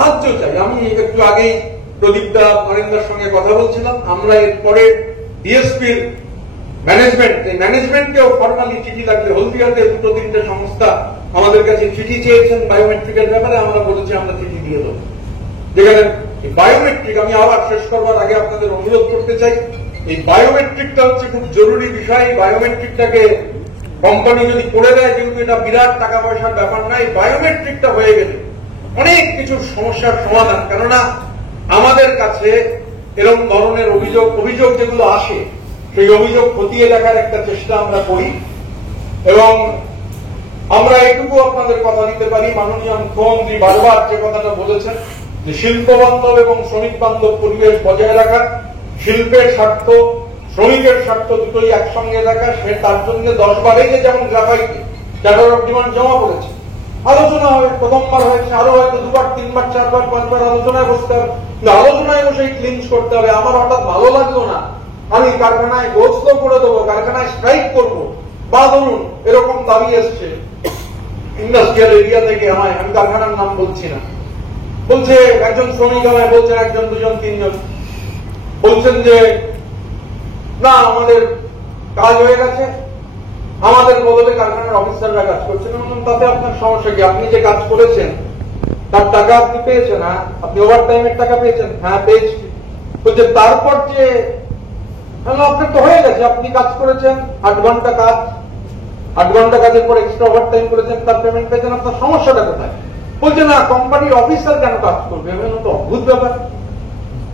সাহায্য চাই। আমি একটু আগেই প্রদীপদা নরেন্দ্রের সঙ্গে কথা বলছিলাম, আমরা এরপরে ডিএসপির ম্যানেজমেন্টকেও ফর্মালি চিঠি লাগবে। হলদিয়াতে 2-3টে সংস্থা আমাদের কাছে চিঠি চেয়েছেন বায়োমেট্রিকের ব্যাপারে, আমরা বলেছি আমরা চিঠি দিয়ে দেবো। যেখানে বায়োমেট্রিক, আমি আবার শেষ করবার আগে আপনাদের অনুরোধ করতে চাই, এই বায়োমেট্রিকটা হচ্ছে খুব জরুরি বিষয়। বায়োমেট্রিকটাকে কোম্পানি যদি করে দেয়, যেহেতু এটা বিরাট টাকা পয়সার ব্যাপার নয়, বায়োমেট্রিকটা হয়ে গেলে অনেক কিছু সমস্যার সমাধান। কেননা আমাদের কাছে এরকম ধরনের অভিযোগ যেগুলো আসে, সেই অভিযোগ খতিয়ে দেখার একটা চেষ্টা আমরা করি। এবং আমরা এটুকু আপনাদের কথা দিতে পারি, মাননীয় মুখ্যমন্ত্রী বারবার যে কথাটা বলেছেন যে শিল্প বান্ধব এবং শ্রমিক বান্ধব পরিবেশ বজায় রাখা, শিল্পের স্বার্থ শ্রমিকের স্বার্থ দুটোই একসঙ্গে রাখা, সে তার জন্য 10 বারে যেমন গ্রাফাইটে চ্যাটার অফ ডিমান্ড জমা করেছে, আলোচনা হবে, প্রথমবার হয়েছে, আরো হয়তো 2বার 3বার 4বার 5বার আলোচনায় বসতে হবে। আলোচনায় বসে ক্লিঞ্চ করতে হবে। আমার হঠাৎ ভালো লাগলো না, আমি কারখানায় গোস্ত করে দেবো, কারখানায় স্ট্রাইক করবো, বা ধরুন এরকম দাবি এসছে ইন্ডাস্ট্রিয়াল এরিয়া থেকে, আমি কারখানার নাম বলছি না, বলছে একজন শ্রমিক আমায় বলছেন, 1 2 3 জন বলছেন যে না আমাদের কাজ হয়ে গেছে, আমাদের বদলে কারখানার অফিসাররা কাজ করছেন। তাতে আপনার সমস্যা কি? আপনি যে কাজ করেছেন তার টাকা আপনি পেয়েছেন? হ্যাঁ। আপনি ওভার টাইমের টাকা পেয়েছেন? হ্যাঁ পেয়েছি। বলছে তারপর যে আপনার তো হয়ে গেছে, আপনি কাজ করেছেন 8 ঘন্টা কাজ, 8 ঘন্টা কাজের পর এক্সট্রা ওভার টাইম করেছেন, তার পেমেন্ট পেয়েছেন, আপনার সমস্যাটা কোথায়? বলছে না কোম্পানির অফিসার কেন কাজ করবে? এমন তো অদ্ভুত ব্যাপার।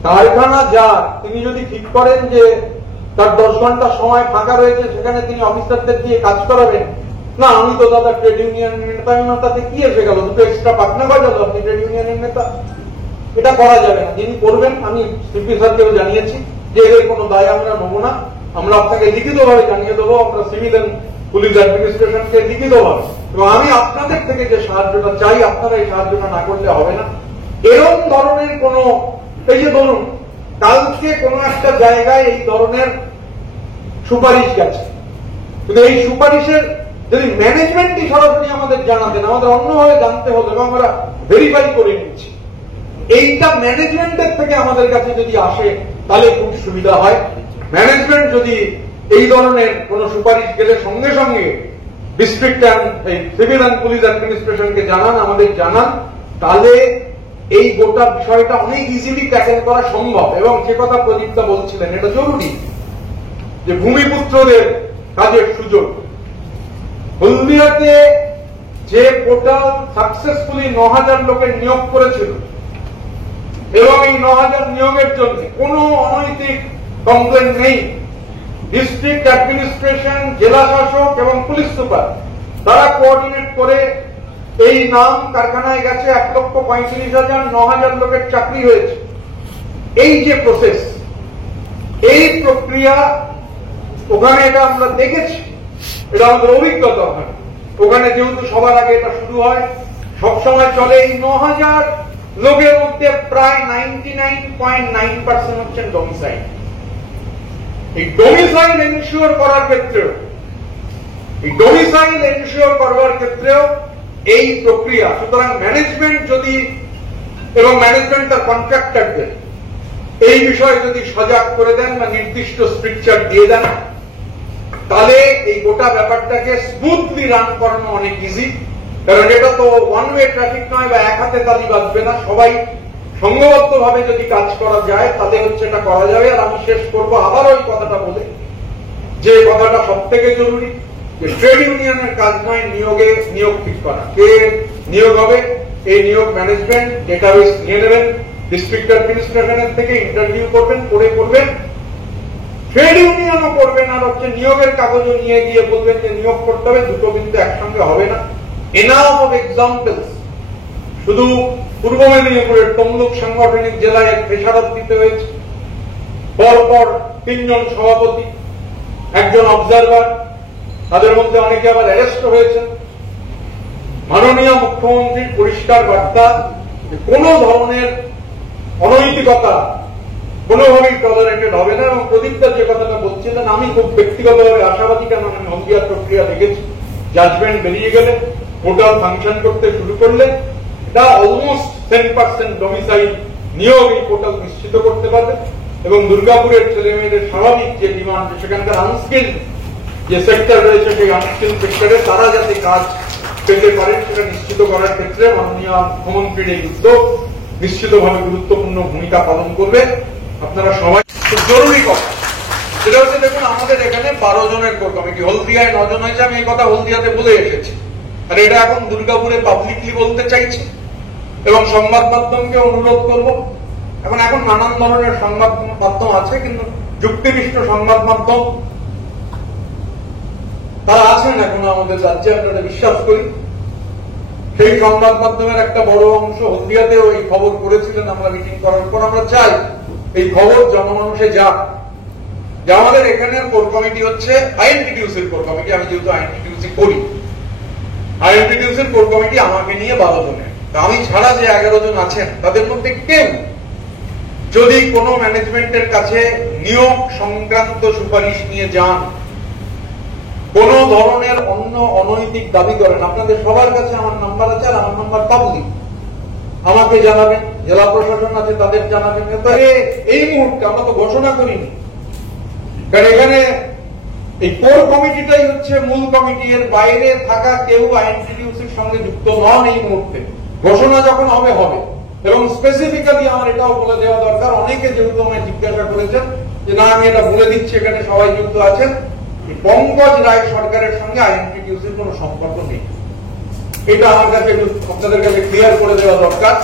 কারখানা যার, তিনি যদি ঠিক করেন যে তার 10 ঘন্টা সময় ফাঁকা রয়েছে, সেখানে তিনি অফিসারদের দিয়ে কাজ করাবেন, না আমি তো দাদা ট্রেড ইউনিয়নের নেতা, তাতে কি এসে গেল, 2টো এক্সট্রা পাখনা বাজালো, আপনি ট্রেড ইউনিয়নের নেতা। এটা করা যাবে না। যিনি করবেন, আমি সিপি স্যারকেও জানিয়েছি যে এদের কোনো দায় আমরা নেবো না, আমরা আপনাকে লিখিতভাবে জানিয়ে দেবো, আমরা সিভিল এন্ড পুলিশ অ্যাডমিনিস্ট্রেশনকে লিখিতভাবে, এবং আমি আপনাদের থেকে যে সাহায্যটা চাই, আপনারা এই সাহায্যটা না করলে হবে না। এরকম ধরনের কোন, এই যে ধরুন কালকে কোন একটা জায়গায় এই ধরনের সুপারিশ গেছে, কিন্তু এই সুপারিশের যদি ম্যানেজমেন্টই সরাসরি আমাদের জানাতেন, আমাদের অন্যভাবে জানতে হতো এবং আমরা ভেরিফাই করে নিচ্ছি, এইটা ম্যানেজমেন্টের থেকে আমাদের কাছে যদি আসে তাহলে খুব সুবিধা হয়। ম্যানেজমেন্ট যদি এই ধরনের কোন সুপারিশ গেলে সঙ্গে সঙ্গে ডিস্ট্রিক্ট সিভিল অ্যান্ড পুলিশ অ্যাডমিনিস্ট্রেশনকে জানান, আমাদের জানান, তাহলে এই গোটা বিষয়টা অনেক ইজিলি ট্যাকেল করা সম্ভব। এবং যে কথা প্রদীপদা বলছিলেন, এটা জরুরি যে ভূমিপুত্রদের কাজের সুযোগ। হলদিয়াতে যে পোর্টাল সাকসেসফুলি 9000 লোকের নিয়োগ করেছিল, এবং এই 9000 নিয়োগের জন্য কোনো অনৈতিক কমপ্লেন নেই, ডিস্ট্রিক্ট অ্যাডমিনিস্ট্রেশন, জেলা শাসক এবং পুলিশ সুপার তারা কোঅর্ডিনেট করে এই নাম কারখানায় গেছে, 1,35,000, 9000 লোকের চাকরি হয়েছে। এই যে প্রসেস, এই প্রক্রিয়া ওখানে এটা আমরা দেখেছি, এটা আমাদের অভিজ্ঞতা। ওখানে যেহেতু সবার আগে এটা শুরু হয়, সবসময় চলে। এই 9000 লোকের মধ্যে প্রায় 99.9% হচ্ছেন ডোমিসাইল। এই ডোমিসাইল এনশিওর করার ক্ষেত্রেও, এই প্রক্রিয়া। সুতরাং ম্যানেজমেন্ট যদি, এবং ম্যানেজমেন্ট তার কন্ট্রাক্টরদের এই বিষয়ে যদি সজাগ করে দেন বা নির্দিষ্ট স্ট্রিকচার দিয়ে দেন, তাহলে এই গোটা ব্যাপারটাকে স্মুথলি রান করানো অনেক ইজি। কারণ এটা তো ওয়ান ওয়ে ট্রাফিক নয়, বা এক হাতে তালি বাজবে না। সবাই সংঘবদ্ধভাবে যদি কাজ করা যায় তাহলে হচ্ছে এটা করা যাবে। আর আমি শেষ করবো আবার ওই কথাটা বলে, যে কথাটা সব থেকে জরুরি, যে ট্রেড ইউনিয়নের কাজ নয় নিয়োগ ঠিক করা, কে নিয়োগ হবে এই নিয়োগ ম্যানেজমেন্ট ডেটাবেস নিয়ে নেবেন, ডিস্ট্রিক্ট অ্যাডমিনিস্ট্রেশনের থেকে ইন্টারভিউ করবেন, করবেন, ট্রেড ইউনিয়নও করবেন, আর হচ্ছে নিয়োগের কাগজও নিয়ে গিয়ে বলবেন যে নিয়োগ করতে হবে। দুটো কিন্তু একসঙ্গে হবে না। Enough of examples. শুধু পূর্ব মেদিনীপুরের তমলুক সাংগঠনিক জেলায় এক খেসারত দিতে হয়েছে, পরপর 3 জন সভাপতি, 1 জন অবজারভার, তাদের মধ্যে অনেকে আবার অ্যারেস্ট হয়েছেন। মাননীয় মুখ্যমন্ত্রীর পরিষ্কার বার্তা, কোন ধরনের অনৈতিকতা কোনোভাবেই টলারেটেড হবে না। এবং প্রদীপদা যে কথাটা বলছিলেন, আমি খুব ব্যক্তিগতভাবে আশাবাদী, কেন আমি হলদিয়ার প্রক্রিয়া দেখেছি। জাজমেন্ট বেরিয়ে গেলে, পোর্টাল ফাংশন করতে শুরু করলে, অলমোস্ট 10% ডোমিসাইল নিয়োগ এই পোর্টাল নিশ্চিত করতে পারবে এবং দুর্গাপুরের ছেলে মেয়েদের স্বাভাবিক যে ডিমান্ড, সেখানকার আনস্কিল যে সেক্টর রয়েছে, সেই আনস্কিল সেক্টরে তারা যাতে কাজ পেতে পারে সেটা নিশ্চিত করার ক্ষেত্রে মাননীয় মুখ্যমন্ত্রীর এই উদ্যোগ নিশ্চিতভাবে গুরুত্বপূর্ণ ভূমিকা পালন করবে। আপনারা সবাই খুব জরুরি কথা সেটা হচ্ছে, দেখুন আমাদের এখানে 12 জনের কোর কমিটি, হলদিয়ায় 9 জন হয়েছে। আমি এই কথা হলদিয়াতে বলে এসেছি, আর এটা এখন দুর্গাপুরে পাবলিকলি বলতে চাইছি এবং সংবাদ মাধ্যমকে অনুরোধ করব। এখন নানান ধরনের সংবাদ মাধ্যম আছে, কিন্তু যুক্তিনিষ্ঠ সংবাদ মাধ্যম তারা আছেন এখনো আমাদের রাজ্যে, আপনারা বিশ্বাস করি। সেই সংবাদ মাধ্যমের একটা বড় অংশ হলদিয়াতেও এই খবর করেছিলেন। আমরা মিটিং করার পর আমরা চাই এই খবর জনমানুষে যাক, যে আমাদের এখানের কোর কমিটি হচ্ছে আইএনটিটিউসির কোর কমিটি। আমি যেহেতু আইএনটিটিউসি করি, আইএনটিটিউসির কোর কমিটি আমাকে নিয়ে 12 জনের। আমি ছাড়া যে 11 জন আছেন তাদের মধ্যে কেউ যদি কোনো ম্যানেজমেন্টের কাছে নিয়োগ সংক্রান্ত সুপারিশ নিয়ে যান, কোন ধরনের অন্য অনৈতিক দাবি করেন, আপনাদের সবার কাছে আমার নাম্বার আছে, আর আমার নাম্বার পাবলিক, আমাকে জানাবেন। জেলা প্রশাসন আছে, তাদের জানাবেন। এই মুহূর্তে আমরা তো ঘোষণা করিনি, কারণ এখানে এই কোর কমিটিটাই হচ্ছে মূল কমিটি। এর বাইরে থাকা কেউ আইএনটিটিউসির সঙ্গে যুক্ত নন এই মুহূর্তে। ঘোষণা যখন হবে হবে। এবং স্পেসিফিক্যালি আমার এটাও বলে দেওয়া দরকার, অনেকে যেহেতু আমায় জিজ্ঞাসা করেছেন যে না আমি এটা বলে দিচ্ছি এখানে সবাই যুক্ত আছেন, পঙ্কজ রায় সরকারের সঙ্গে আইএনটিটিউসির কোনো সম্পর্ক নেই। এটা আমার কাছে আপনাদের কাছে ক্লিয়ার করে দেওয়া দরকার।